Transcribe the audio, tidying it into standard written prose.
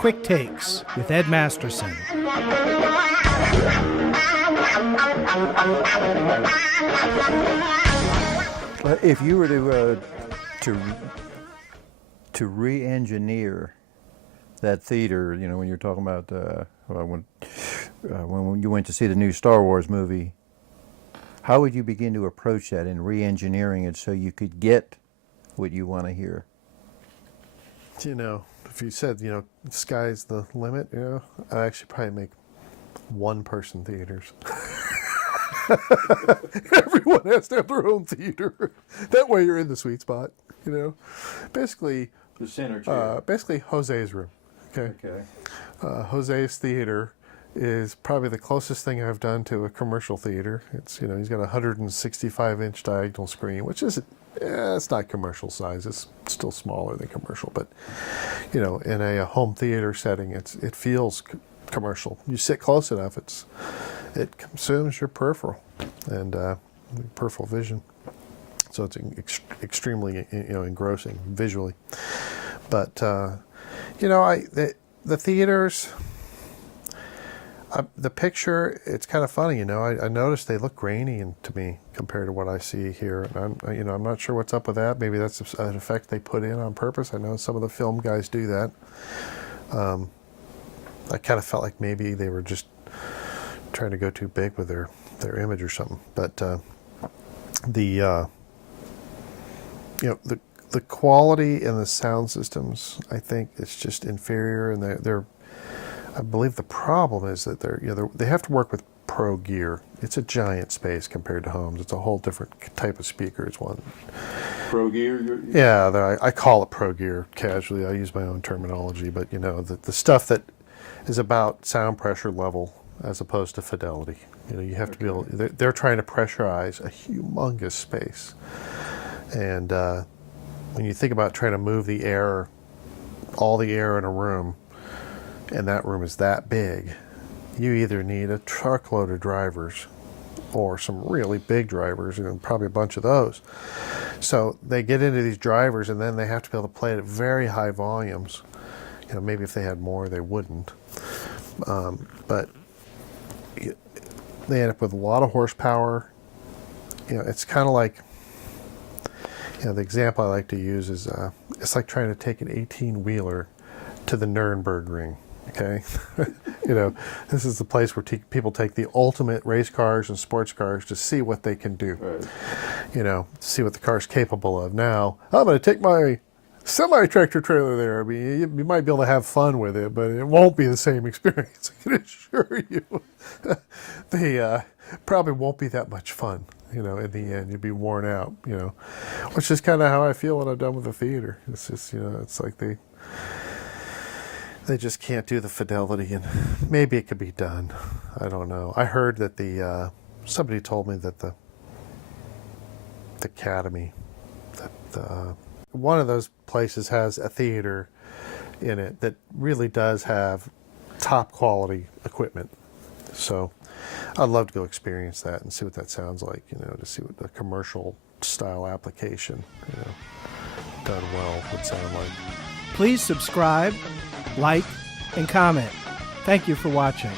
Quick Takes with Ed Masterson. If you were to re-engineer that theater, you know, when you're talking about when you went to see the new Star Wars movie, how would you begin to approach that in re-engineering it so you could get what you want to hear? You know, if you said, you know, sky's the limit, you know, I'd actually probably make one-person theaters. Everyone has to have their own theater. That way you're in the sweet spot, you know. Basically, The center chair. Basically Jose's room, okay? Jose's theater is probably the closest thing I've done to a commercial theater. It's, you know, he's got a 165-inch diagonal screen, which is, it's not commercial size. It's still smaller than commercial, but, you know, in a home theater setting, it feels commercial. You sit close enough, it consumes your peripheral and peripheral vision. So it's extremely, you know, engrossing visually. But you know, the theaters. The picture, it's kind of funny, you know. I noticed they look grainy to me compared to what I see here. And I'm not sure what's up with that. Maybe that's an effect they put in on purpose. I know some of the film guys do that. I kind of felt like maybe they were just trying to go too big with their image or something. But you know, the quality in the sound systems, I think, is just inferior, and they're I believe the problem is that they have to work with pro gear. It's a giant space compared to homes. It's a whole different type of speaker. It's one. Pro gear? Yeah, I call it pro gear casually. I use my own terminology, but you know, the stuff that is about sound pressure level as opposed to fidelity. You know, you have to be able. They're trying to pressurize a humongous space, and when you think about trying to move the air, all the air in a room, and that room is that big, you either need a truckload of drivers or some really big drivers, and probably a bunch of those. So they get into these drivers, and then they have to be able to play it at very high volumes. You know, maybe if they had more, they wouldn't. But they end up with a lot of horsepower. You know, it's kind of like, you know, the example I like to use is it's like trying to take an 18-wheeler to the Nürburgring. Okay, you know, this is the place where people take the ultimate race cars and sports cars to see what they can do. Right. You know, see what the car's capable of. Now, I'm going to take my semi-tractor trailer there. I mean, you might be able to have fun with it, but it won't be the same experience. I can assure you. They probably won't be that much fun. You know, in the end, you'd be worn out. You know, which is kind of how I feel when I'm done with the theater. It's just, you know, it's like they just can't do the fidelity, and maybe it could be done. I don't know. I heard that somebody told me that the Academy, that one of those places has a theater in it that really does have top quality equipment. So I'd love to go experience that and see what that sounds like, you know, to see what the commercial style application, you know, done well would sound like. Please subscribe, like, and comment. Thank you for watching.